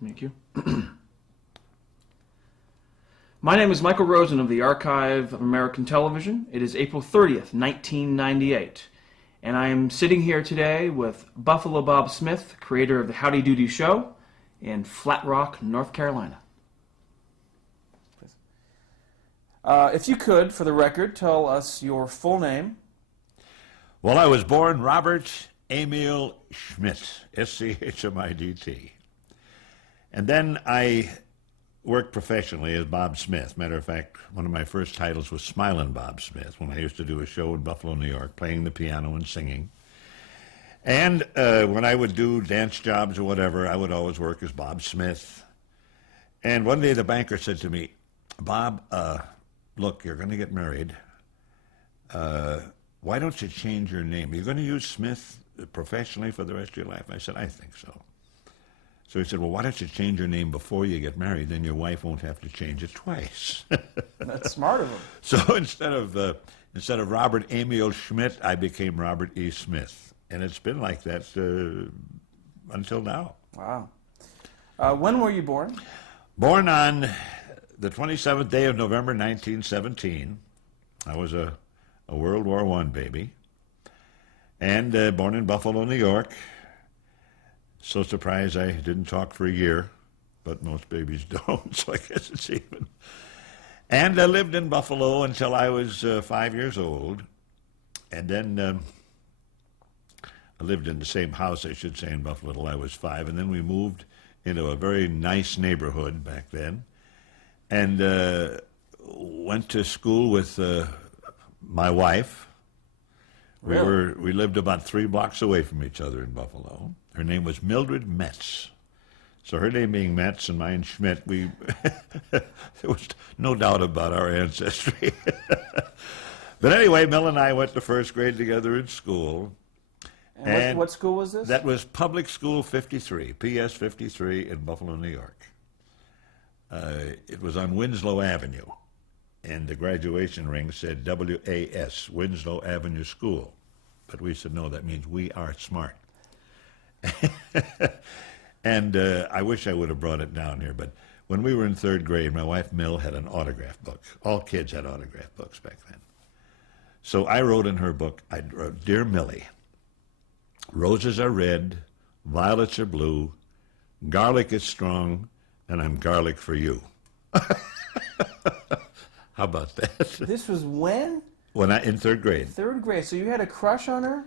Thank you. My name is Michael Rosen of the Archive of American Television. It is April 30th, 1998, and I am sitting here today with Buffalo Bob Smith, creator of the Howdy Doody Show in Flat Rock, North Carolina. If you could, for the record, tell us your full name. Well, I was born Robert Emil Schmidt, S-C-H-M-I-D-T. And then I worked professionally as Bob Smith. Matter of fact, one of my first titles was Smilin' Bob Smith when I used to do a show in Buffalo, New York, playing the piano and singing. And when I would do dance jobs or whatever, I would always work as Bob Smith. And one day the banker said to me, Bob, look, you're going to get married. Why don't you change your name? Are you going to use Smith professionally for the rest of your life? I said, I think so. So he said, well, why don't you change your name before you get married? Then your wife won't have to change it twice. That's smart of him. So instead of Robert Emil Schmidt, I became Robert E. Smith. And it's been like that until now. Wow. When were you born? Born on the 27th day of November, 1917. I was a World War I baby. And born in Buffalo, New York. So surprised I didn't talk for a year, but most babies don't, so I guess it's even. And I lived in Buffalo until I was 5 years old. And then I lived in the same house, I should say, in Buffalo till I was 5. And then we moved into a very nice neighborhood back then. And went to school with my wife. Really? We lived about 3 blocks away from each other in Buffalo. Her name was Mildred Metz. So her name being Metz and mine Schmidt, there was no doubt about our ancestry. But anyway, Mel and I went to first grade together in school. And what school was this? That was Public School 53, PS 53 in Buffalo, New York. It was on Winslow Avenue, and the graduation ring said WAS, Winslow Avenue School. But we said, no, that means we are smart. And I wish I would have brought it down here, but when we were in 3rd grade, my wife Mill had an autograph book. All kids had autograph books back then. So I wrote in her book, I wrote, Dear Millie, roses are red, violets are blue, garlic is strong, and I'm garlic for you. How about that? This was when? In 3rd grade. 3rd grade. So you had a crush on her?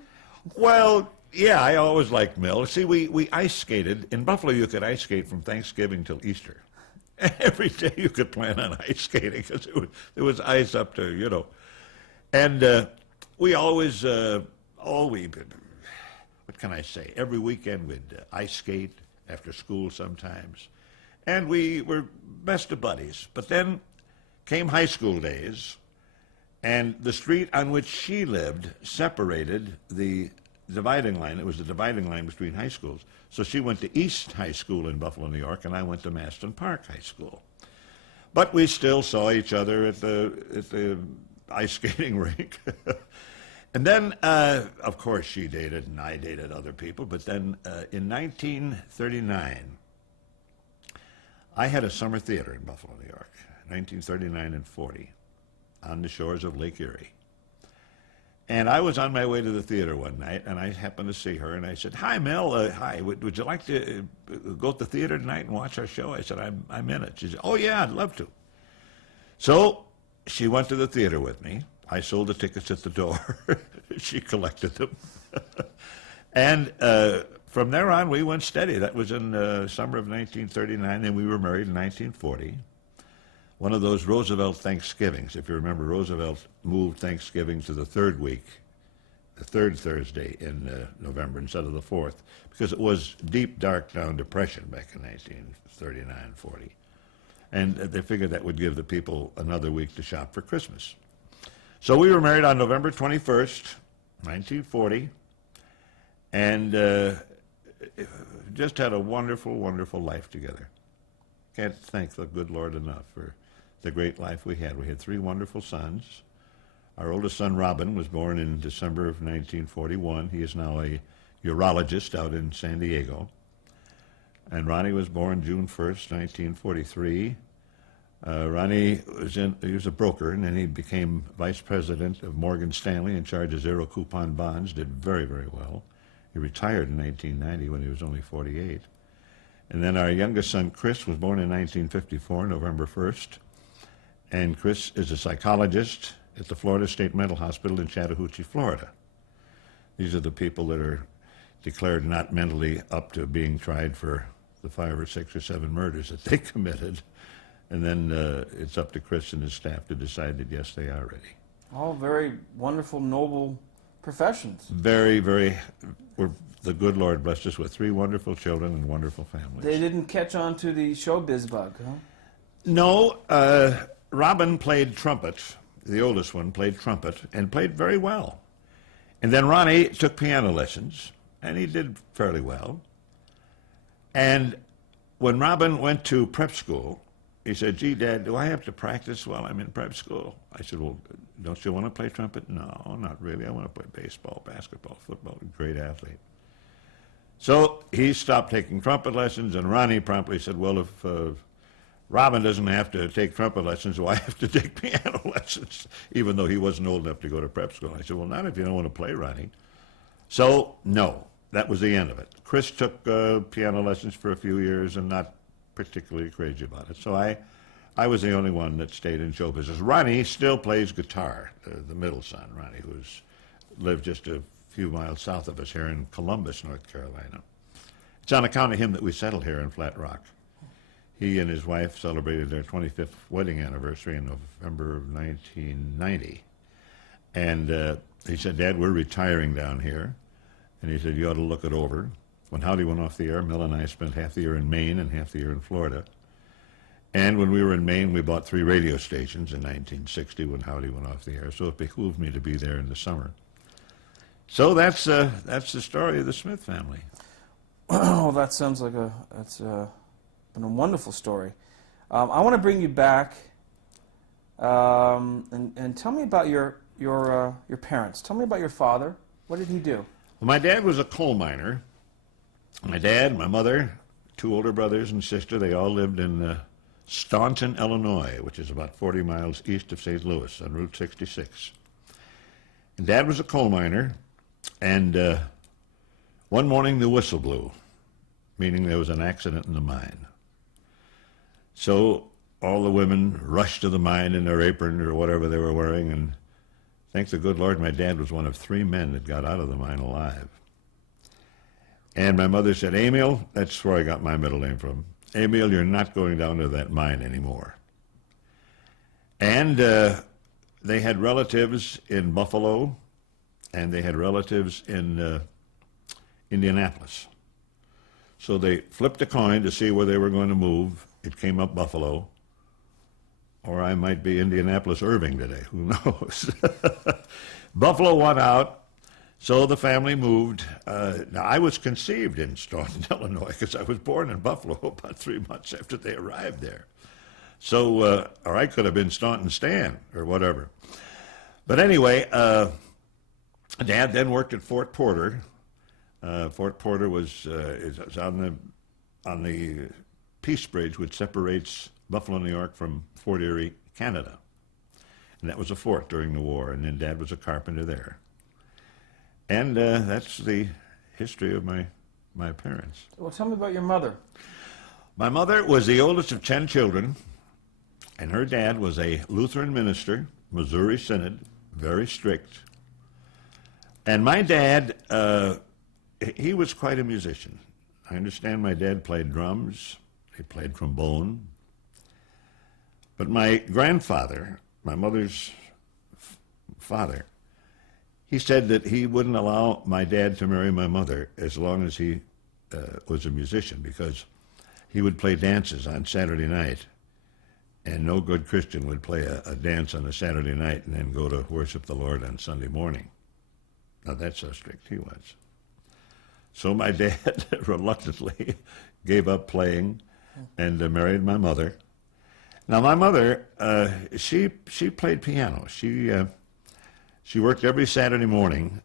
Well, yeah, I always liked Mill. See, we ice skated. In Buffalo, you could ice skate from Thanksgiving till Easter. Every day you could plan on ice skating because it was ice up to, And we always, what can I say? Every weekend we'd ice skate after school sometimes. And we were best of buddies. But then came high school days, and the street on which she lived separated the dividing line. It was the dividing line between high schools. So she went to East High School in Buffalo, New York, and I went to Maston Park High School. But we still saw each other at the ice skating rink. And then, of course, she dated and I dated other people. But then in 1939, I had a summer theater in Buffalo, New York, 1939 and 40, on the shores of Lake Erie. And I was on my way to the theater one night, and I happened to see her, and I said, hi, Mel, hi, would you like to go to the theater tonight and watch our show? I said, I'm in it. She said, oh, yeah, I'd love to. So she went to the theater with me. I sold the tickets at the door. She collected them. And from there on, we went steady. That was in the summer of 1939, and we were married in 1940. One of those Roosevelt Thanksgivings. If you remember, Roosevelt moved Thanksgiving to the 3rd week, the 3rd Thursday in November instead of the 4th, because it was deep, dark down depression back in 1939-40. And they figured that would give the people another week to shop for Christmas. So we were married on November 21st, 1940, and just had a wonderful, wonderful life together. Can't thank the good Lord enough for the great life we had. We had 3 wonderful sons. Our oldest son, Robin, was born in December of 1941. He is now a urologist out in San Diego. And Ronnie was born June 1st, 1943. Ronnie he was a broker, and then he became vice president of Morgan Stanley in charge of zero coupon bonds, did very, very well. He retired in 1990 when he was only 48. And then our youngest son, Chris, was born in 1954, November 1st. And Chris is a psychologist at the Florida State Mental Hospital in Chattahoochee, Florida. These are the people that are declared not mentally up to being tried for the 5 or 6 or 7 murders that they committed. And then it's up to Chris and his staff to decide that, yes, they are ready. All very wonderful, noble professions. Very, very, the good Lord blessed us with 3 wonderful children and wonderful families. They didn't catch on to the showbiz bug, huh? No, Robin played trumpet. The oldest one played trumpet and played very well. And then Ronnie took piano lessons, and he did fairly well. And when Robin went to prep school, he said, "Gee, Dad, do I have to practice while I'm in prep school?" I said, "Well, don't you want to play trumpet?" "No, not really. I want to play baseball, basketball, football." Great athlete. So he stopped taking trumpet lessons, and Ronnie promptly said, "Well, if Robin doesn't have to take trumpet lessons, so I have to take piano lessons," even though he wasn't old enough to go to prep school. I said, "Well, not if you don't want to play, Ronnie." So, no, that was the end of it. Chris took piano lessons for a few years and not particularly crazy about it. So I was the only one that stayed in show business. Ronnie still plays guitar, the middle son, Ronnie, who's lived just a few miles south of us here in Columbus, North Carolina. It's on account of him that we settled here in Flat Rock. He and his wife celebrated their 25th wedding anniversary in November of 1990. And he said, "Dad, we're retiring down here." And he said, "You ought to look it over." When Howdy went off the air, Mel and I spent half the year in Maine and half the year in Florida. And when we were in Maine, we bought 3 radio stations in 1960 when Howdy went off the air. So it behooved me to be there in the summer. So that's the story of the Smith family. Oh, that sounds like that's been a wonderful story. I want to bring you back and tell me about your parents. Tell me about your father. What did he do? Well, my dad was a coal miner. My dad, my mother, 2 older brothers and sister, they all lived in Staunton, Illinois, which is about 40 miles east of St. Louis on Route 66. And Dad was a coal miner, and one morning the whistle blew, meaning there was an accident in the mine. So all the women rushed to the mine in their apron or whatever they were wearing, and thank the good Lord, my dad was one of 3 men that got out of the mine alive. And my mother said, "Emil," that's where I got my middle name from, "Emil, you're not going down to that mine anymore." And they had relatives in Buffalo, and they had relatives in Indianapolis. So they flipped a coin to see where they were going to move. It came up Buffalo. Or I might be Indianapolis Irving today, who knows? Buffalo won out. So the family moved. Now, I was conceived in Staunton, Illinois, because I was born in Buffalo about 3 months after they arrived there. So, or I could have been Staunton Stan or whatever. But anyway, Dad then worked at Fort Porter. Fort Porter is on the Peace Bridge, which separates Buffalo, New York from Fort Erie, Canada. And that was a fort during the war, and then Dad was a carpenter there. And that's the history of my parents. Well, tell me about your mother. My mother was the oldest of 10 children, and her dad was a Lutheran minister, Missouri Synod, very strict. And my dad, he was quite a musician. I understand my dad played drums, he played trombone. But my grandfather, my mother's father, he said that he wouldn't allow my dad to marry my mother as long as he was a musician, because he would play dances on Saturday night, and no good Christian would play a dance on a Saturday night and then go to worship the Lord on Sunday morning. Now, that's how strict he was. So my dad reluctantly gave up playing and married my mother. Now, my mother, she played piano. She worked every Saturday morning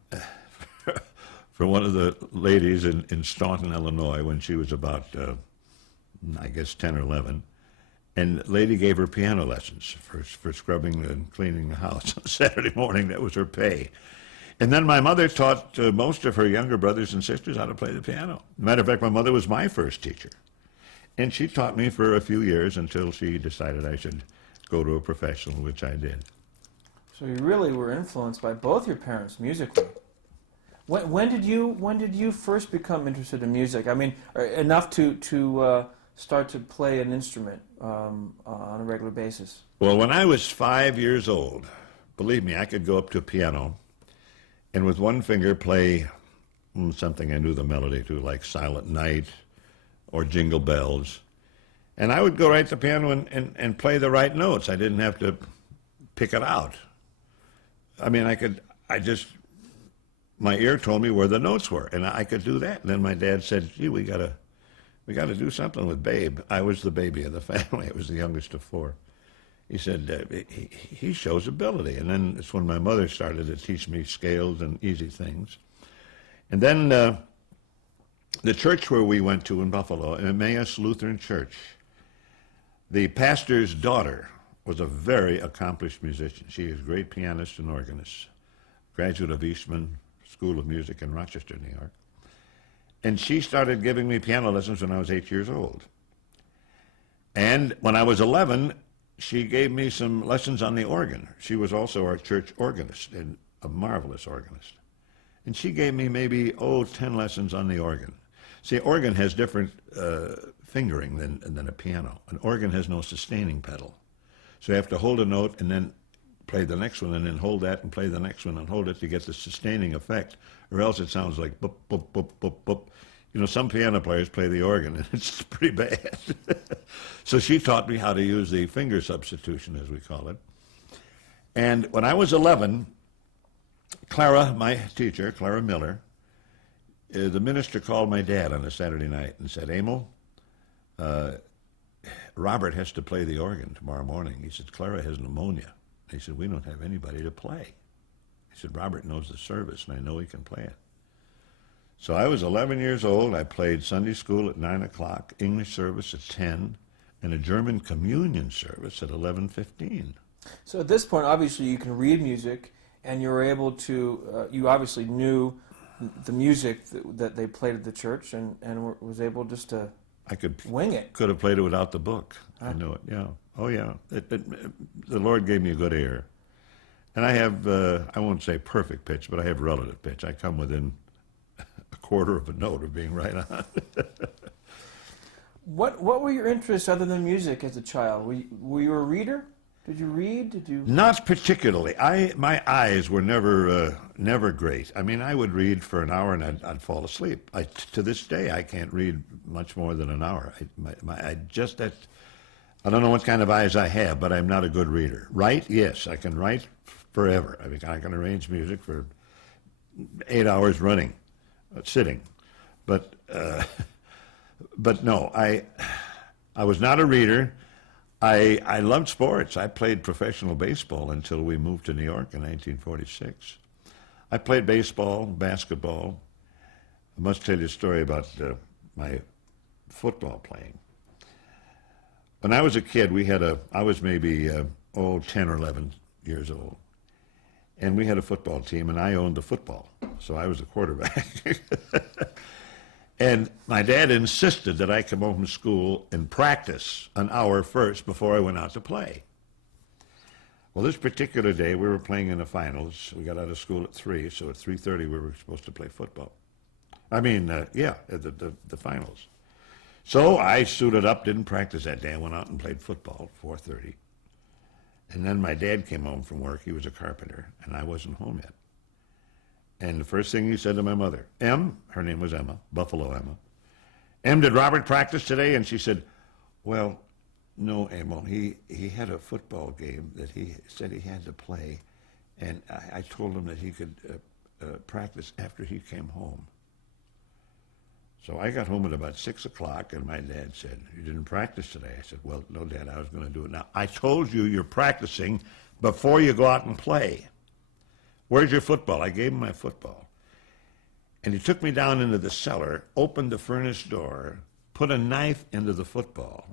for one of the ladies in Staunton, Illinois, when she was about I guess 10 or 11. And the lady gave her piano lessons for scrubbing and cleaning the house on Saturday morning. That was her pay. And then my mother taught most of her younger brothers and sisters how to play the piano. Matter of fact, my mother was my first teacher. And she taught me for a few years until she decided I should go to a professional, which I did. So you really were influenced by both your parents musically. When did you first become interested in music? I mean, enough to start to play an instrument on a regular basis? Well, when I was 5 years old, believe me, I could go up to a piano and with one finger play something I knew the melody to, like Silent Night or Jingle Bells. And I would go right to the piano and play the right notes. I didn't have to pick it out. I mean, my ear told me where the notes were, and I could do that. And then my dad said, gee, we gotta do something with Babe. I was the baby of the family. I was the youngest of four. He said, he shows ability. And then it's when my mother started to teach me scales and easy things. And then the church where we went to in Buffalo, Emmaus Lutheran Church, the pastor's daughter was a very accomplished musician. She is a great pianist and organist, graduate of Eastman School of Music in Rochester, New York. And she started giving me piano lessons when I was 8 years old. And when I was 11, she gave me some lessons on the organ. She was also our church organist, and a marvelous organist. And she gave me maybe, 10 lessons on the organ. See, organ has different fingering than a piano. An organ has no sustaining pedal. So you have to hold a note and then play the next one, and then hold that and play the next one and hold it to get the sustaining effect, or else it sounds like boop, boop, boop, boop, boop. You know, some piano players play the organ, and it's pretty bad. So she taught me how to use the finger substitution, as we call it. And when I was 11, Clara, my teacher, Clara Miller, the minister called my dad on a Saturday night and said, Emil, Robert has to play the organ tomorrow morning. He said, Clara has pneumonia. He said, we don't have anybody to play. He said, Robert knows the service, and I know he can play it. So I was 11 years old. I played Sunday school at 9 o'clock, English service at 10, and a German communion service at 11:15. So at this point, obviously, you can read music, and you were able to, you obviously knew the music that they played at the church, and was able just to wing it. Could have played it without the book. I knew it, yeah. Oh, yeah. The Lord gave me a good ear. And I have, I won't say perfect pitch, but I have relative pitch. I come within a quarter of a note of being right on. What were your interests other than music as a child? Were you a reader? Did you read? Did you? Not particularly. My eyes were never great. I mean, I would read for an hour and I'd fall asleep. To this day, I can't read much more than an hour. I don't know what kind of eyes I have, but I'm not a good reader. Write? Yes, I can write forever. I mean, I can arrange music for 8 hours running, sitting. But no, I was not a reader. I loved sports. I played professional baseball until we moved to New York in 1946. I played baseball, basketball. I must tell you a story about my football playing. When I was a kid, I was maybe 10 or 11 years old, and we had a football team, and I owned the football, so I was the quarterback. And my dad insisted that I come home from school and practice an hour first before I went out to play. Well, this particular day, we were playing in the finals. We got out of school at 3, so at 3:30 we were supposed to play football. The finals. So I suited up, didn't practice that day. I went out and played football at 4:30. And then my dad came home from work. He was a carpenter, and I wasn't home yet. And the first thing he said to my mother, her name was Emma, Buffalo Emma, did Robert practice today? And she said, well, no, Emil, he had a football game that he said he had to play, and I told him that he could practice after he came home. So I got home at about 6 o'clock, and my dad said, you didn't practice today? I said, well, no, Dad, I was going to do it now. I told you you're practicing before you go out and play. Where's your football? I gave him my football. And he took me down into the cellar, opened the furnace door, put a knife into the football,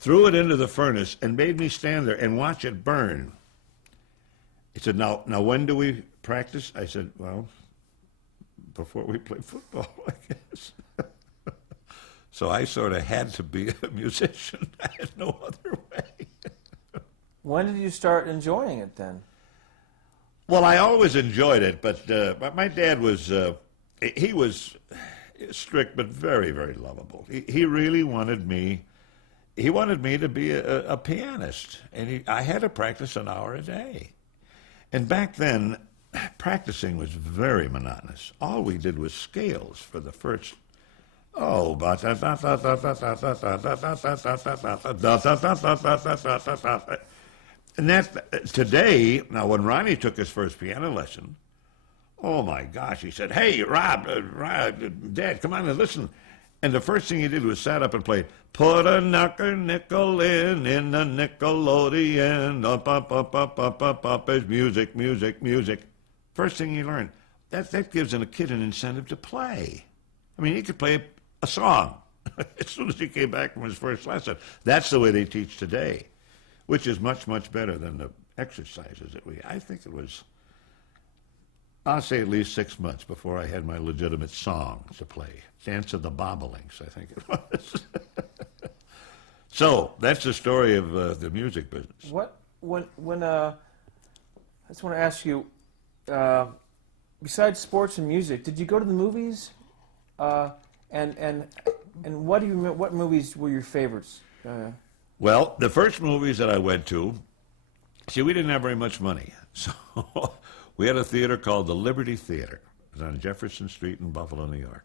threw it into the furnace, and made me stand there and watch it burn. He said, now when do we practice? I said, well, before we play football, I guess. So I sort of had to be a musician. I had no other way. When did you start enjoying it then? Well, I always enjoyed it, but my dad was, he was strict but very, very lovable. He really wanted me, he wanted me to be a pianist, and I had to practice an hour a day. And back then, practicing was very monotonous. All we did was scales for the first, and that today, now when Ronnie took his first piano lesson, oh my gosh, he said, hey, Rob, Dad, come on and listen. And the first thing he did was sat up and played, put a nickel in the Nickelodeon, up, is music, music, music. First thing he learned. That gives a kid an incentive to play. I mean, he could play a song as soon as he came back from his first lesson. That's the way they teach today, which is much, much better than the exercises that I think it was, I'll say at least 6 months before I had my legitimate song to play. Dance of the Bobolinks, I think it was. So that's the story of the music business. I just want to ask you, besides sports and music, did you go to the movies? And what movies were your favorites? Well, the first movies that I went to, see, we didn't have very much money, so we had a theater called the Liberty Theater. It was on Jefferson Street in Buffalo, New York.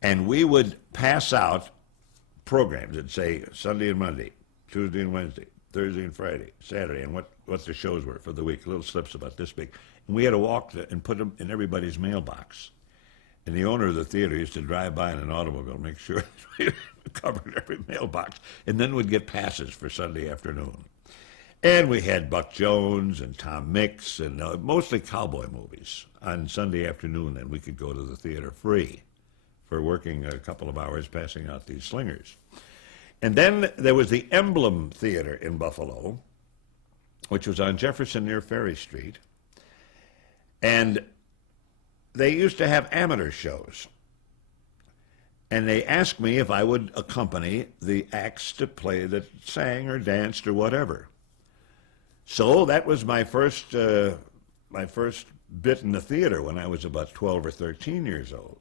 And we would pass out programs that say Sunday and Monday, Tuesday and Wednesday, Thursday and Friday, Saturday, and what the shows were for the week, little slips about this big. And we had to walk and put them in everybody's mailbox. And the owner of the theater used to drive by in an automobile, make sure we covered every mailbox, and then we'd get passes for Sunday afternoon. And we had Buck Jones and Tom Mix and mostly cowboy movies on Sunday afternoon, and we could go to the theater free for working a couple of hours passing out these slingers. And then there was the Emblem Theater in Buffalo, which was on Jefferson near Ferry Street. And they used to have amateur shows. And they asked me if I would accompany the acts to play that sang or danced or whatever. So that was my first bit in the theater when I was about 12 or 13 years old.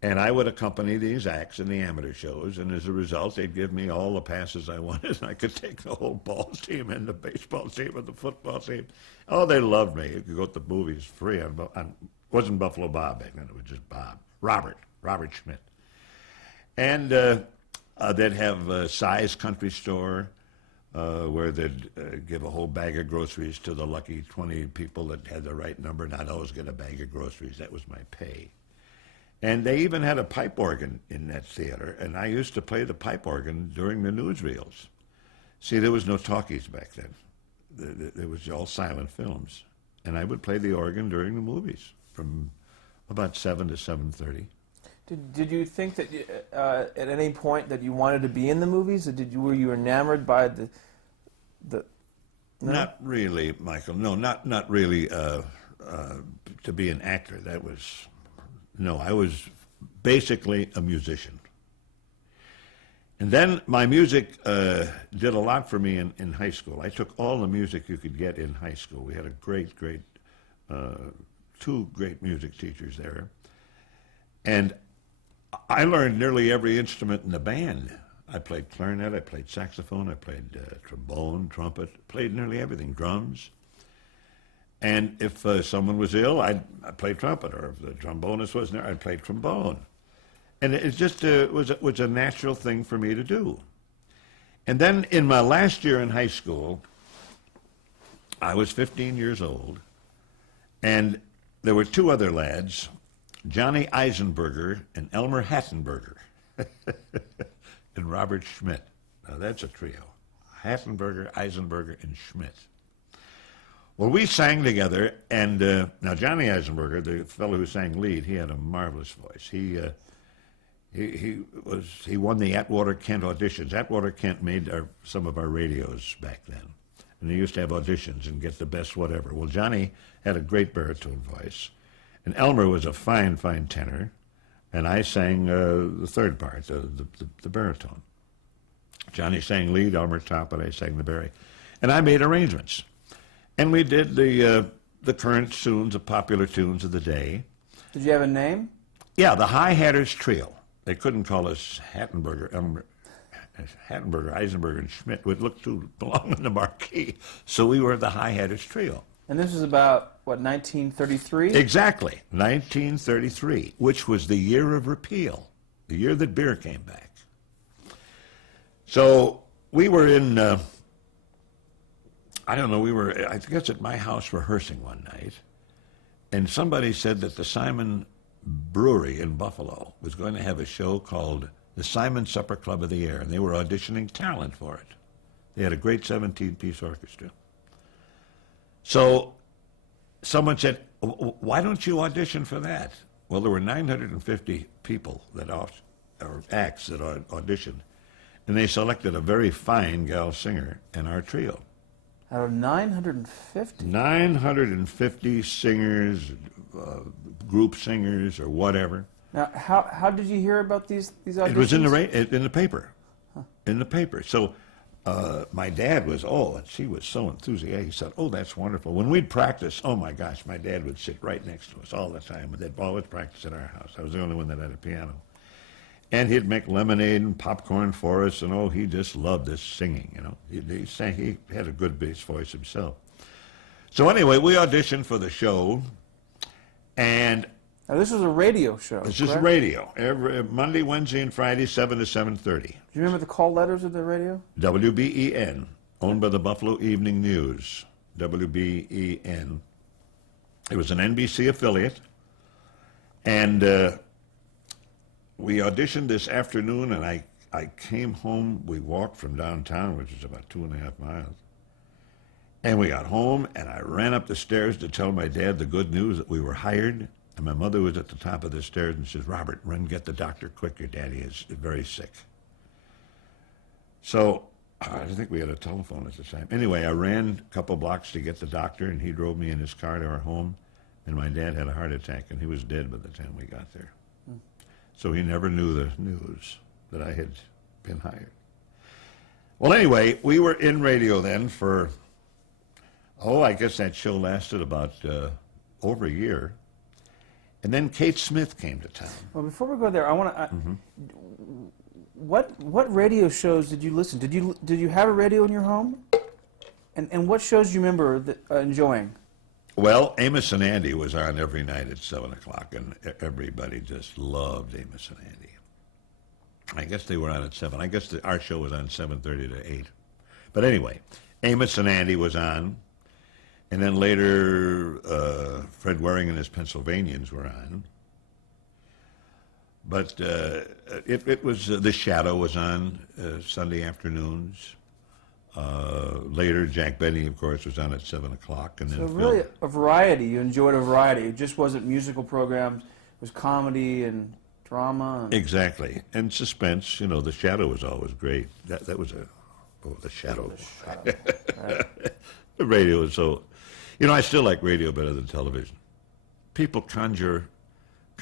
And I would accompany these acts in the amateur shows, and as a result, they'd give me all the passes I wanted, and I could take the whole ball team and the baseball team and the football team. Oh, they loved me. You could go to the movies free. It wasn't Buffalo Bob back then. It was just Bob. Robert Schmidt. And they'd have a Size Country Store where they'd give a whole bag of groceries to the lucky 20 people that had the right number, and I'd always get a bag of groceries. That was my pay. And they even had a pipe organ in that theater, and I used to play the pipe organ during the newsreels. See, there was no talkies back then. There was all silent films. And I would play the organ during the movies from about 7 to 7:30. Did you think that at any point that you wanted to be in the movies, or were you enamored by the No? Not really, Michael. No, not really to be an actor. That was... No, I was basically a musician. And then my music did a lot for me in high school. I took all the music you could get in high school. We had a two great music teachers there. And I learned nearly every instrument in the band. I played clarinet, I played saxophone, I played trombone, trumpet, played nearly everything, drums. And if someone was ill, I'd play trumpet, or if the trombonist wasn't there, I'd play trombone. And it just was a natural thing for me to do. And then in my last year in high school, I was 15 years old, and there were two other lads, Johnny Eisenberger and Elmer Hattenberger, and Robert Schmidt. Now that's a trio. Hattenberger, Eisenberger, and Schmidt. Well, we sang together, and now Johnny Eisenberger, the fellow who sang lead, he had a marvelous voice. He won the Atwater Kent auditions. Atwater Kent made some of our radios back then, and they used to have auditions and get the best whatever. Well, Johnny had a great baritone voice, and Elmer was a fine tenor, and I sang the third part, the baritone. Johnny sang lead, Elmer top, and I sang the bari, and I made arrangements, and we did the current tunes, the popular tunes of the day. Did you have a name? Yeah, the High Hatters Trio. They couldn't call us Hattenberger, Eisenberger, and Schmidt. We'd look too long in the marquee. So we were the High Hatters Trio. And this was about, what, 1933? Exactly, 1933, which was the year of repeal, the year that beer came back. So we were in, I guess at my house rehearsing one night, and somebody said that the Simon Brewery in Buffalo was going to have a show called the Simon Supper Club of the Air, and they were auditioning talent for it. They had a great 17-piece orchestra. So someone said, why don't you audition for that? Well, there were 950 people or acts that auditioned, and they selected a very fine gal singer in our trio. Out of 950? 950 singers, group singers, or whatever. Now, how did you hear about these auditions? It was in the paper. Huh. In the paper. So my dad was, and she was so enthusiastic. He said, that's wonderful. When we'd practice, oh my gosh, my dad would sit right next to us all the time. They'd always practice at our house. I was the only one that had a piano. And he'd make lemonade and popcorn for us, and he just loved this singing, He sang, he had a good bass voice himself. So anyway, we auditioned for the show, and... Now this was a radio show, It's just radio. Every Monday, Wednesday, and Friday, 7 to 7:30. Do you remember the call letters of the radio? WBEN, owned by the Buffalo Evening News. WBEN. It was an NBC affiliate, and... we auditioned this afternoon, and I came home. We walked from downtown, which is about 2.5 miles. And we got home, and I ran up the stairs to tell my dad the good news that we were hired. And my mother was at the top of the stairs and says, Robert, run get the doctor quick. Your daddy is very sick. So I think we had a telephone at the time. Anyway, I ran a couple blocks to get the doctor, and he drove me in his car to our home. And my dad had a heart attack, and he was dead by the time we got there. So he never knew the news that I had been hired. Well, anyway, we were in radio then for, I guess that show lasted about over a year. And then Kate Smith came to town. Well, before we go there, I want to... What radio shows did you listen to? Did you have a radio in your home? And what shows do you remember enjoying? Well, Amos and Andy was on every night at 7 o'clock, and everybody just loved Amos and Andy. I guess they were on at 7. I guess our show was on 7:30 to 8. But anyway, Amos and Andy was on, and then later Fred Waring and his Pennsylvanians were on. But it was, The Shadow was on Sunday afternoons. Later, Jack Benny, of course, was on at 7 o'clock. And then really a variety. You enjoyed a variety. It just wasn't musical programs. It was comedy and drama. Exactly. And suspense. The Shadow was always great. That was The Shadow. Right. The radio was so... I still like radio better than television. People conjure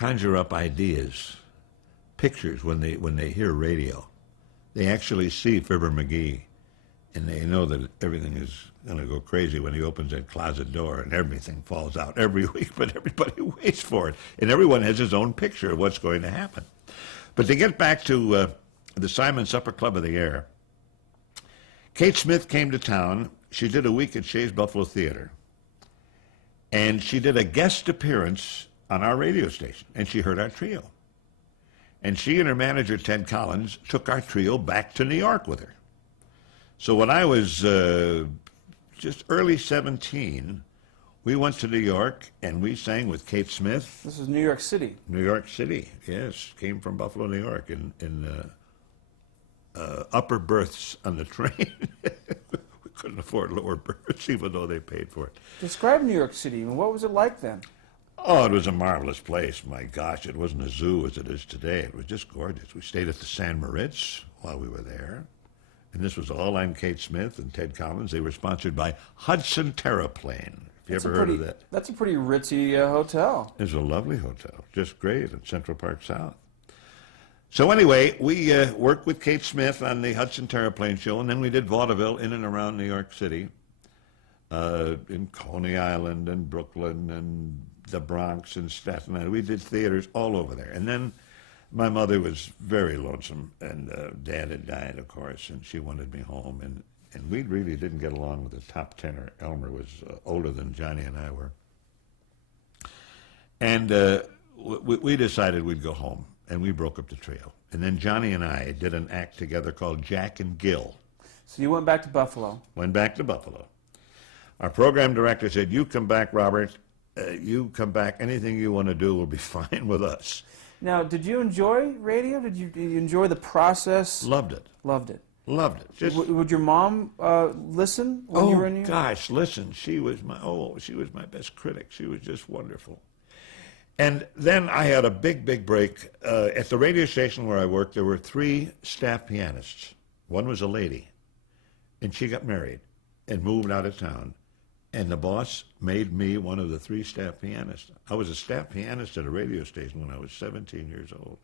up ideas, pictures when they hear radio. They actually see Fibber McGee. And they know that everything is going to go crazy when he opens that closet door and everything falls out every week, but everybody waits for it. And everyone has his own picture of what's going to happen. But to get back to the Simon Supper Club of the Air, Kate Smith came to town. She did a week at Shays Buffalo Theater. And she did a guest appearance on our radio station, and she heard our trio. And she and her manager, Ted Collins, took our trio back to New York with her. So when I was just early 17, we went to New York, and we sang with Kate Smith. This is New York City. New York City, yes. Came from Buffalo, New York, in upper berths on the train. We couldn't afford lower berths, even though they paid for it. Describe New York City. What was it like then? Oh, it was a marvelous place. My gosh, it wasn't a zoo as it is today. It was just gorgeous. We stayed at the San Moritz while we were there. And this was all on Kate Smith and Ted Collins. They were sponsored by Hudson Terraplane. Have you ever heard of that? That's a pretty ritzy hotel. It was a lovely hotel, just great in Central Park South. So anyway, we worked with Kate Smith on the Hudson Terraplane show, and then we did vaudeville in and around New York City, in Coney Island and Brooklyn and the Bronx and Staten Island. We did theaters all over there. And then my mother was very lonesome, and Dad had died, of course, and she wanted me home. And we really didn't get along with the top tenor. Elmer was older than Johnny and I were. And we decided we'd go home, and we broke up the trio. And then Johnny and I did an act together called Jack and Gill. So you went back to Buffalo. Went back to Buffalo. Our program director said, you come back, Robert. You come back. Anything you want to do will be fine with us. Now, did you enjoy radio? Did you enjoy the process? Loved it. Loved it. Loved it. Just, would your mom listen when you were in New York? Gosh, listen. She was my best critic. She was just wonderful. And then I had a big break. At the radio station where I worked, there were 3 staff pianists. One was a lady, and she got married and moved out of town. And the boss made me one of the 3 staff pianists. I was a staff pianist at a radio station when I was 17 years old.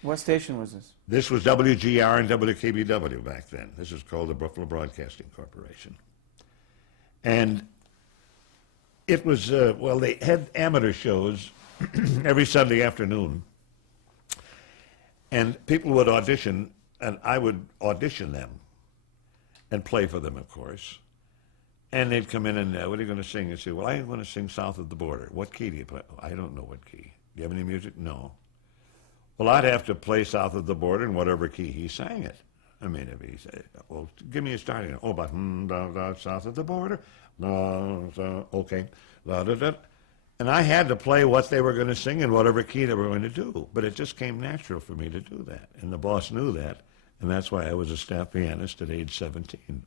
What station was this? This was WGR and WKBW back then. This was called the Buffalo Broadcasting Corporation. And it was, they had amateur shows every Sunday afternoon. And people would audition, and I would audition them and play for them, of course. And they'd come in and, what are you going to sing? And say, well, I'm going to sing South of the Border. What key do you play? Oh, I don't know what key. Do you have any music? No. Well, I'd have to play South of the Border in whatever key he sang it. I mean, if he said, well, give me a starting. Oh, but South of the Border. Okay. And I had to play what they were going to sing in whatever key they were going to do. But it just came natural for me to do that. And the boss knew that. And that's why I was a staff pianist at age 17.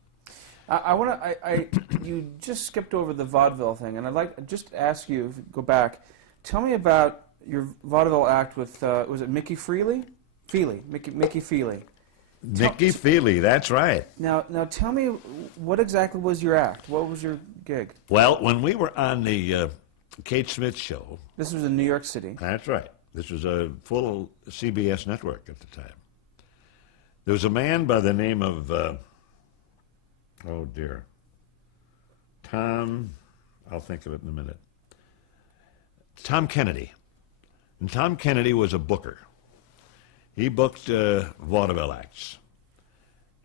You just skipped over the vaudeville thing, and I'd like just to ask you, if you go back, tell me about your vaudeville act with, was it Mickey Feely? Mickey Feely. Mickey Feely, that's right. Now tell me, what exactly was your act? What was your gig? Well, when we were on the Kate Smith show. This was in New York City. That's right. This was a full CBS network at the time. There was a man by the name of... oh, dear. I'll think of it in a minute. Tom Kennedy. And Tom Kennedy was a booker. He booked vaudeville acts.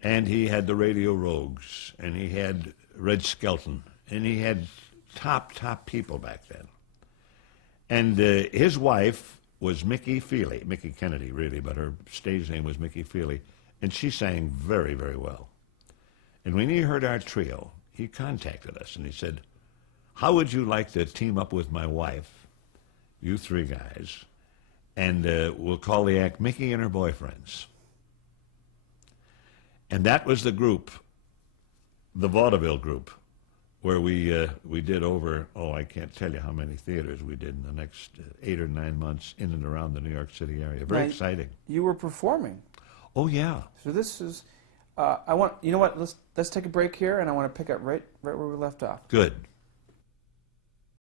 And he had the Radio Rogues. And he had Red Skelton. And he had top people back then. And his wife was Mickey Feely. Mickey Kennedy, really, but her stage name was Mickey Feely. And she sang very, very well. And when he heard our trio, he contacted us and he said, how would you like to team up with my wife, you 3 guys, and we'll call the act Mickey and Her Boyfriends. And that was the group, the vaudeville group, where we did over, I can't tell you how many theaters we did in the next 8 or 9 months in and around the New York City area. Very exciting. You were performing. Oh, yeah. So this is... you know what? Let's take a break here, and I want to pick up right where we left off. Good.